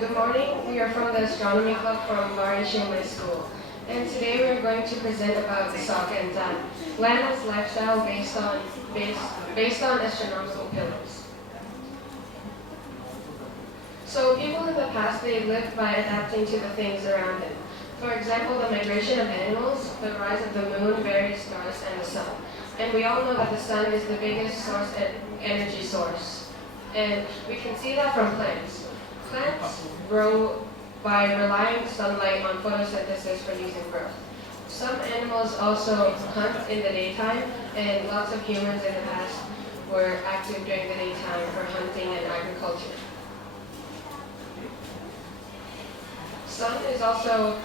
Good morning. We are from the Astronomy Club from Mari Shimei School. And today we are going to present about the Sokka and Zan, Lana's lifestyle based on astronomical pillars. So people in the past, they lived by adapting to the things around them. For example, the migration of animals, the rise of the moon, various stars, and the sun. And we all know that the sun is the biggest energy source. And we can see that from plants. Plants grow by relying on sunlight on photosynthesis for using growth. Some animals also hunt in the daytime, and lots of humans in the past were active during the daytime for hunting and agriculture. Sun is also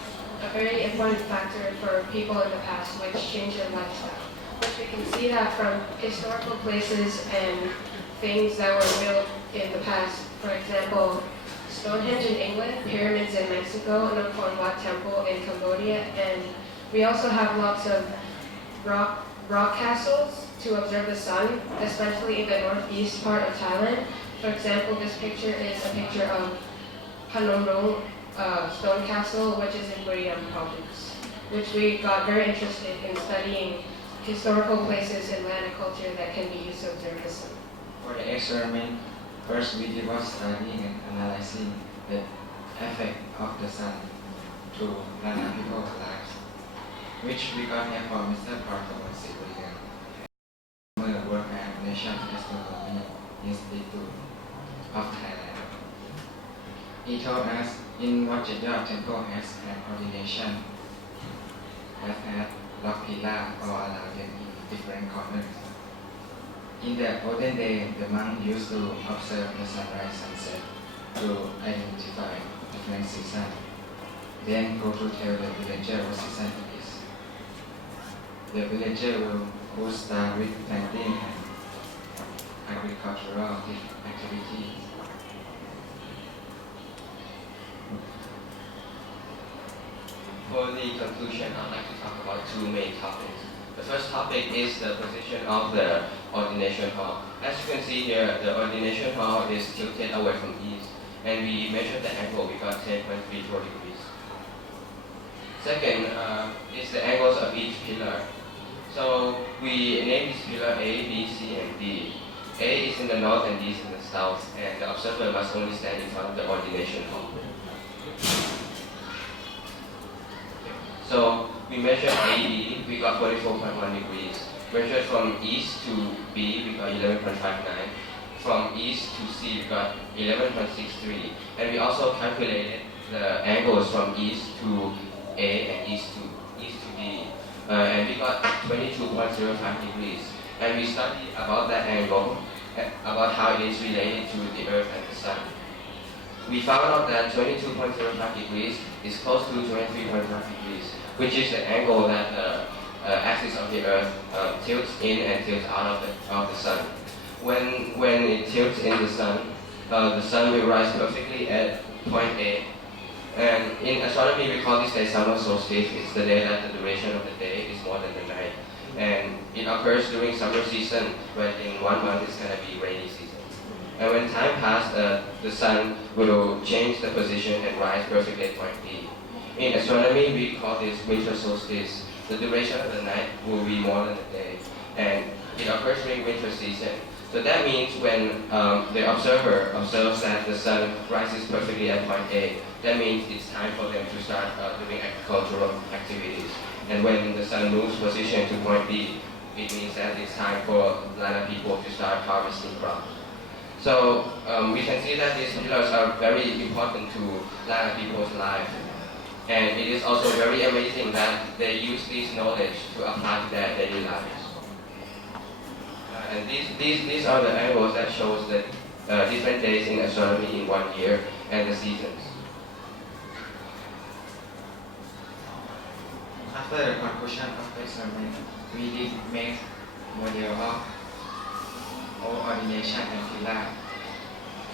a very important factor for people in the past, which changed their lifestyle. Which we can see that from historical places and things that were built in the past. For example, Stonehenge in England, pyramids in Mexico, and Angkor Wat Temple in Cambodia, and we also have lots of rock castles to observe the sun, especially in the northeast part of Thailand. For example, this picture is a picture of Phnom Rong Stone Castle, which is in Buriram province, which we got very interested in studying historical places in Lana culture that can be used to observe the sun. For the experiment, first we did was studying and analyzing the effect of the sun to Lana people's lives, which we got here from Mr. Parthon Sivurian, who work at National Astronomy Institute of Thailand. He told us in Wat Jendra temple has an ordination that had rock pillar all around them in different corners. In the olden day, the monk used to observe the sunrise sunset to identify different seasons. Then go to tell the villager what season it is. The villager will start with planting and agricultural activities. For the conclusion, I'd like to talk about two main topics. The first topic is the position of the ordination hall. As you can see here, the ordination hall is tilted away from east, and we measured the angle, we got 10.34 degrees. Second is the angles of each pillar. So we named this pillar A, B, C, and D. A is in the north and D is in the south, and the observer must only stand in front of the ordination hall. So we measured AD, we got 44.1 degrees. Measured from east to B, we got 11.59. From east to C, we got 11.63. And we also calculated the angles from east to A and east to D. And we got 22.05 degrees. And we studied about that angle, about how it is related to the Earth and the Sun. We found out that 22.05 degrees is close to 23.5 degrees, which is the angle that the axis of the Earth tilts in and tilts out of the Sun. When it tilts in the Sun will rise perfectly at point A. And in astronomy, we call this day summer solstice. It's the day that the duration of the day is more than the night. And it occurs during summer season, when in 1 month it's going to be rainy season. And when time passes, the sun will change the position and rise perfectly at point B. In astronomy, we call this winter solstice. The duration of the night will be more than a day, and it occurs during winter season. So that means when the observer observes that the sun rises perfectly at point A, that means it's time for them to start doing agricultural activities. And when the sun moves position to point B, it means that it's time for Lana people to start harvesting crops. So we can see that these pillars are very important to Lana people's life. And it is also very amazing that they use this knowledge to apply to their daily lives. And these are the angles that shows the different days in astronomy in 1 year and the seasons. After the conclusion of the experiment, we did make model of all ordination and pillar.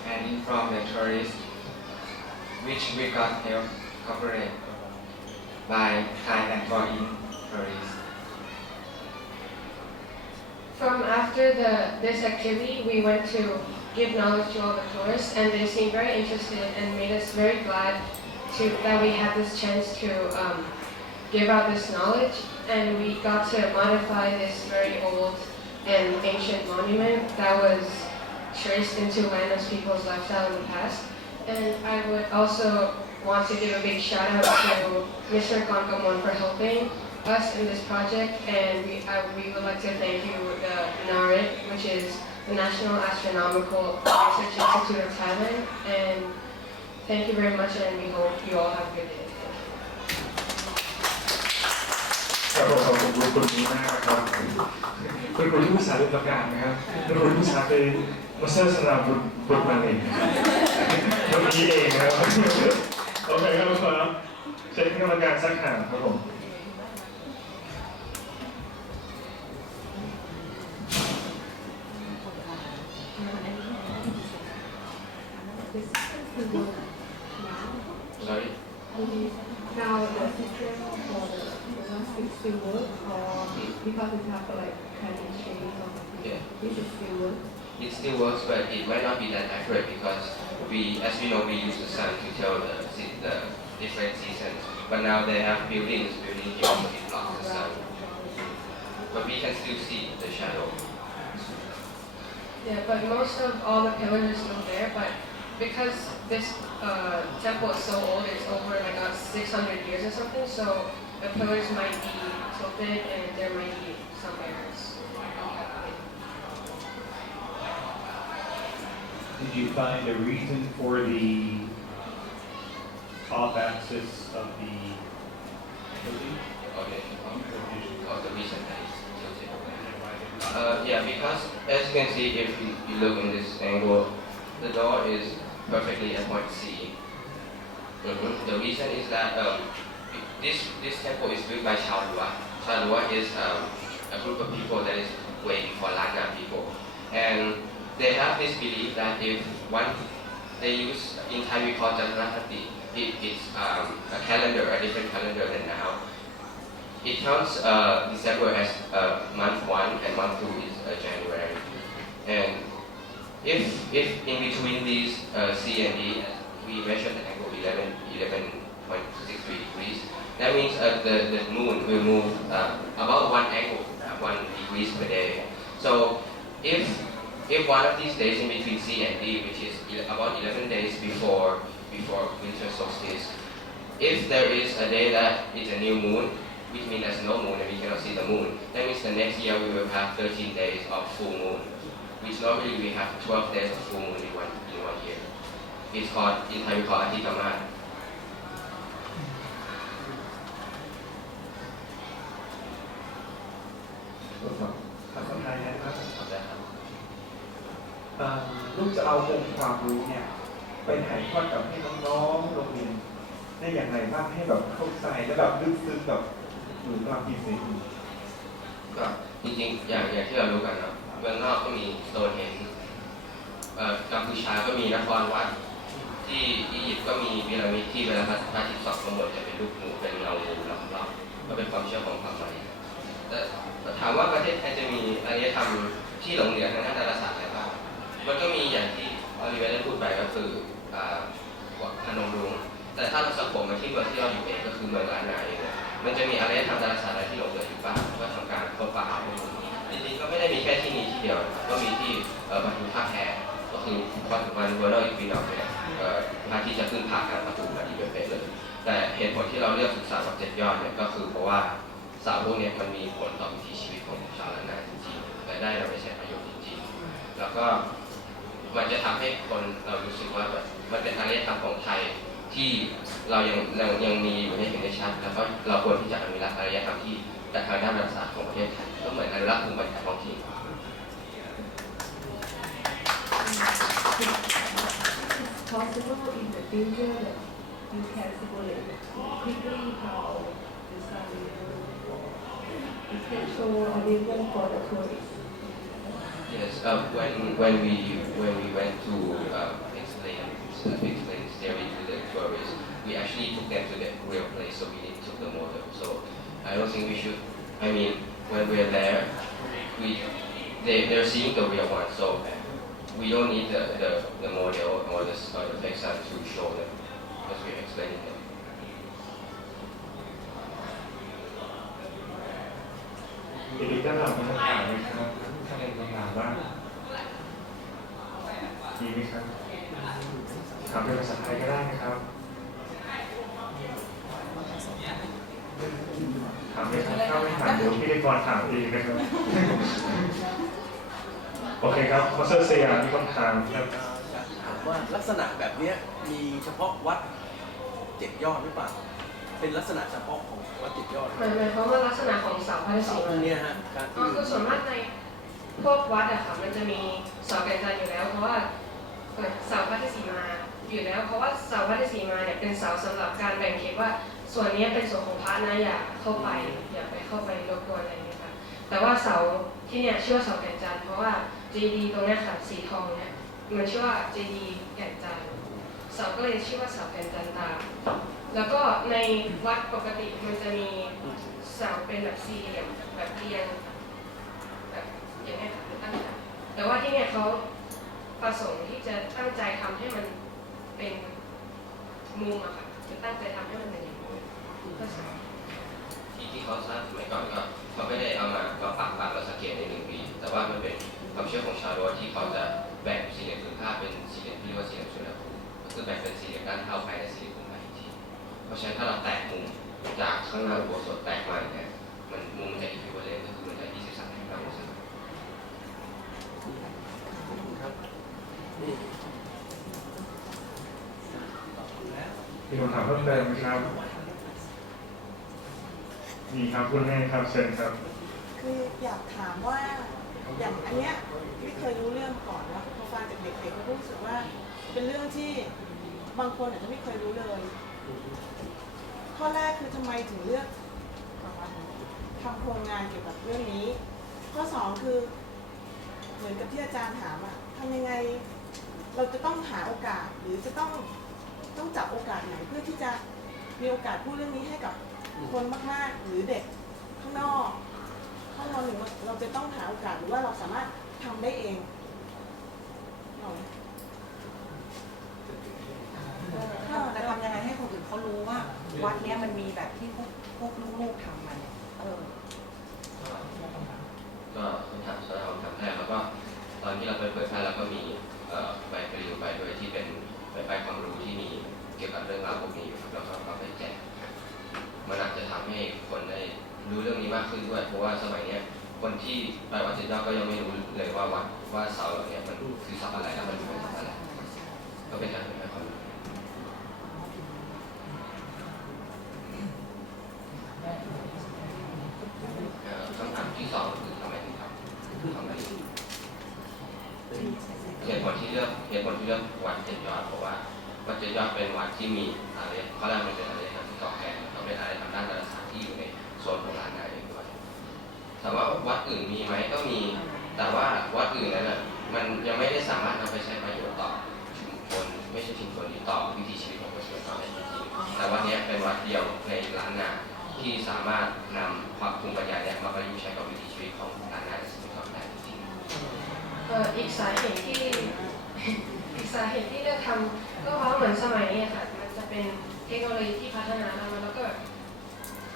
and inform the tourists, which we got help coverage by Thai and foreign tourists. From after this activity, we went to give knowledge to all the tourists, and they seemed very interested and made us very glad that we had this chance to give out this knowledge. And we got to modify this very old and ancient monument that was traced into Lana's people's lifestyle in the past. And I would also want to give a big shout out to Mr. Gongamon for helping us in this project, and we would like to thank you, the NARIT, which is the National Astronomical Research Institute of Thailand, and thank you very much, and we hope you all have a good day. Thank you. ครับผมขอบคุณคุณนี้มากนะครับคุณครูที่ปรึกษาเรื่องประกาศนะครับคุณครูที่ปรึกษาเป็นมาสเตอร์สราบุตรมาเองวันนี้เองนะครับโอเคครับครับเชิญกรรมการสักถามครับผม Sorry. Now the system for the gymnastics still work or because it have like kind of change or something? Yeah. This is still work. It still works, but it might not be that accurate because as we know, we use the sun to tell the different seasons. But now they have buildings here, so it blocks the sun. But we can still see the shadow. Yeah, but most of all the pillars are still there, but because this temple is so old, it's over like 600 years or something, so the pillars might be tilted and there might be some errors. Did you find a reason for the off axis of the building? Okay. Of the reason that it's tilted. Yeah, because as you can see, if you look in this angle, the door is perfectly at point C. The reason is that this temple is built by Chao Lua. Chao Lua is a group of people that is way before Lana people. And they have this belief that if they use, in Thai we call Janratati, it's a calendar, a different calendar than now. It counts December as month 1 and month 2 is January. And if in between these C and D, we measure the angle 11.63 degrees, that means the moon will move about 1 angle, 1 degrees per day. So if one of these days in between C and D, which is about 11 days before winter solstice, if there is a day that is a new moon, which means there's no moon and we cannot see the moon, that means the next year we will have 13 days of full moon, which normally we have 12 days of full moon in one year. It's called, in Thai we call Atikama. คำสุดท้ายนะครับลูกจะเอาองค์ความรู้เนี่ยไปถ่ายทอดกับให้น้องๆโรงเรียนได้อย่างไรบ้างให้แบบเข้าใจและแบบลึกซึ้งแบบเหมือนเราพิเศษ ก็จริงๆอย่างที่เรารู้กันเนาะเมืองนอกก็มีโซนเห็นกัมพูชาก็มีนครวัดที่อียิปต์ก็มีพีระมิดที่เวลาพระอาทิตย์ส่องข้างบนจะเป็นรูปงูเป็นเงางูรอบๆก็เป็นความเชื่อของฝั่งไทยแต่ถามว่าประเทศไทยจะมีอารยธรรมที่หลงเหลือทางด้านดาราศาสตร์อะไรบ้างมันก็มีอย่างที่ออลิเวอร์ได้พูดไปก็คือพนมรุ้งแต่ถ้าเราสะกดมาที่เมืองที่เราอยู่เองก็คือเมืองล้านนาเองมันจะมีอารยธรรมดาราศาสตร์อะไรที่หลงเหลืออยู่บ้างก็ทำการค้นคว้าหาข้อมูลจริงๆก็ไม่ได้มีแค่ที่นี้ที่เดียวก็มีที่ปทุมท่าแพก็คือพอถึงวันเวอร์นอลอีกปีนอกเนี่ยพระที่จะขึ้นผ่าการประตูแบบนี้เป๊ะเลยแต่เหตุผลที่เราเลือกศึกษากับ7 ยอดเนี่ยก็คือเพราะว่าสาวพวกนี้มันมีผลต่อวิถีชีวิตของชาวล้านนาจริงๆรายได้เราไม่ใช่ประโยชน์จริงๆแล้วก็มันจะทำให้คนเรารู้สึกว่าแบบมันเป็นอารยธรรมของไทยที่เรายังมีอยู่ให้เห็นได้ชัดแล้วก็เราควรที่จะอนุรักษ์อารยธรรมที่แต่ทางด้านดาราศาสตร์ของประเทศไทยก็เหมือนอนุรักษ์ภูมิปัญญาท้องถิ่น Is possible in the future that you can simulate quickly how the sun will move? You can show a video for the tourists. Yes, when we went to explained theory to the tourists, we actually took them to the real place, so we took the model. So I don't think we should, I mean, when we're there, they're seeing the real one, so we don't need the model or the fake sun to show them, because we're explaining them. ทีนี้ก็เราคำถามไหมครับถ้าเป็นคำถามบ้างมีไหมครับถามเป็นภาษาไทยก็ได้นะครับถามไหมครับถ้าไม่ถามเดี๋ยวพิธีกรถามเองนะครับ โอเคครับมาสเตอร์เซียมีคำถามครับ ถามว่าลักษณะแบบเนี้ยมีเฉพาะวัดเจ็ดยอดหรือเปล่า เป็นลักษณะเฉพาะของวัดเจ็ดยอด หมายความว่าลักษณะของเสาพระศ เสา รี พวกเนี้ยฮะการ อ๋อ ที่ คือส่วนมากในพวกวัดอะค่ะมันจะมีเสาแก่นจันทร์อยู่แล้ว เพราะว่าเสาพระศรีมาอยู่แล้ว เพราะว่าเสาพระศรีมาเนี่ยเป็นเสาสำหรับการแบ่งเขตว่าส่วนนี้เป็นส่วนของพระนะอย่าเข้าไปอย่าไปเข้าไปรบกวนอะไรอย่างเงี้ยค่ะแต่ว่าเสาที่เนี่ยชื่อว่าเสาแก่นจันทร์เพราะว่าเจดีย์ตรงเนี้ยค่ะสีทองเนี่ยมันชื่อว่าเจดีย์แก่นจันทร์เสาก็เลยชื่อว่าเสาแก่นจันทร์ตามแล้วก็ในวัดปกติมันจะมีเสาเป็นแบบสี่เหลี่ยมแบบเรียงแบบอย่างนี้ค่ะตั้งใจแต่ว่าที่เนี่ยเขาประสงค์ที่จะตั้งใจทำให้มันเป็นมุมอะค่ะจะตั้งใจทำให้มันเป็นอย่างนี้เพื่อสร้าง ที่เขาสร้างสมัยก่อนก็เขาไม่ได้เอามาปักแล้วสังเกตใน1 ปี แต่ว่ามันเป็นความเชื่อของชาวโรที่เขาจะแบ่งสี่เหลี่ยมผืนผ้าเป็นสี่เหลี่ยมที่เรียกว่าสี่เหลี่ยมสุนทรภู่ก็คือแบ่งเป็นสี่เหลี่ยมด้านเข้าภายในสี่เหลี่ยมผืนผ้าอีกทีเพราะฉะนั้นถ้าเราแตกมุมจากข้างหน้าอุโบสถแตกมาเนี่ยมันมุมมันจะอีกฟิวเลนก็คือมันจะ23.5 องศา ครับนี่ มีคำถามเพิ่มเติมไหมครับมีครับคุณแม่ครับเชิญครับ คืออยากถามว่าอย่างอันเนี้ยไม่เคยรู้เรื่องก่อนแล้วพอฟังจากเด็กๆก็รู้สึกว่าเป็นเรื่องที่บางคนอาจจะไม่เคยรู้เลย ข้อแรกคือทำไมถึงเลือกทำโครงงานเกี่ยวกับเรื่องนี้ ข้อสองคือเหมือนกับที่อาจารย์ถามอะทำยังไงเราจะต้องหาโอกาสหรือจะต้องจับโอกาสไหนเพื่อที่จะมีโอกาสพูดเรื่องนี้ให้กับคนมากๆหรือเด็กข้างนอกห้องนอนหนึ่งเราจะต้องหาโอกาสหรือว่าเราสามารถทำได้เองแต่ทำยังไงให้คนอื่นเขารู้ว่าวัดเนี้ยมันมีแบบที่พวกลูกๆทำมาเนี่ยก็คำถามสำหรับคำถามแรกแล้วก็ตอนที่เราไปเปิดค่ายเราก็มีใบปลิวไปด้วยที่เป็นใบความรู้ที่มีเกี่ยวกับเรื่องราวพวกนี้อยู่ครับแล้วก็เอาไปแจกมันอาจจะทำให้คนได้รู้เรื่องนี้มากขึ้นด้วยเพราะว่าสมัยนี้คนที่ไปวัดเจ็ดยอดก็ยังไม่รู้เลยว่าเสาเหล่านี้มันคือเสาอะไรแล้วมันเป็นเสาอะไรก็เป็นการเผยแพร่ความรู้คำถามที่2คือทำไมถึงทำไมเหตุผลที่เลือกวัดเจ็ดยอดเพราะว่าวัดเจ็ดยอดเป็นวัดที่มีอะไรเขาเรียกมันเป็นอะไรทางที่เก่าแก่เขาเป็นอะไรทางด้านดาราศาสตร์ที่อยู่ในโซนโบราณเองด้วยถามว่าวัดอื่นมีไหมก็มีแต่ว่าวัดอื่นนั้นน่ะมันยังไม่ได้สามารถนำไปใช้ประโยชน์ต่อชุมชนไม่ใช่ชุมชนที่ต่อวิถีชีวิตของประชาชนได้จริงๆแต่วัดนี้เป็นวัดเดียวในล้านนาที่สามารถนำความภูมิปัญญาเนี่ยมาประยุกต์ใช้กับวิถีชีวิตของล้านนาในสิ่งที่ทำได้จริงๆ อีกสาเหตุที่เลือกทำก็เพราะเหมือนสมัยนี้ค่ะมันจะเป็นเทคโนโลยีที่พัฒนาแล้วก็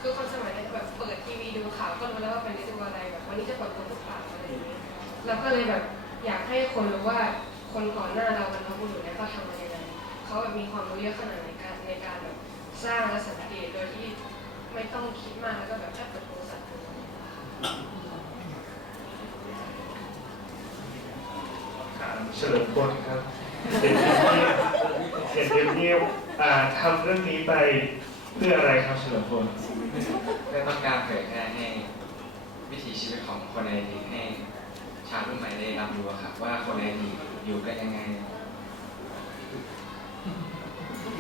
คือคนสมัยนี้แบบเปิดทีวีดูข่าวก็รู้แล้วว่าเป็นฤดูอะไรแบบวันนี้จะฝนตกหรือเปล่าอะไรอย่างนี้เราก็เลยแบบอยากให้คนรู้ว่าคนก่อนหน้าเราบรรพบุรุษเนี่ยเขาทำอะไรกันเขาแบบมีความรู้เยอะขนาดในการแบบสร้างและสังเกตโดยที่ไม่ต้องคิดมากแล้วก็แบบแค่เปิดโทรศัพท์ดู เฉลิมพลครับเห็นเงียบๆทำเรื่องนี้ไปเพื่ออะไรครับเฉลิมพล เพื่อต้องการเผยแพร่ให้วิถีชีวิตของคนในอดีตให้ชาวรุ่นใหม่ได้รับรู้ครับว่าคนในอดีตอยู่กันยังไง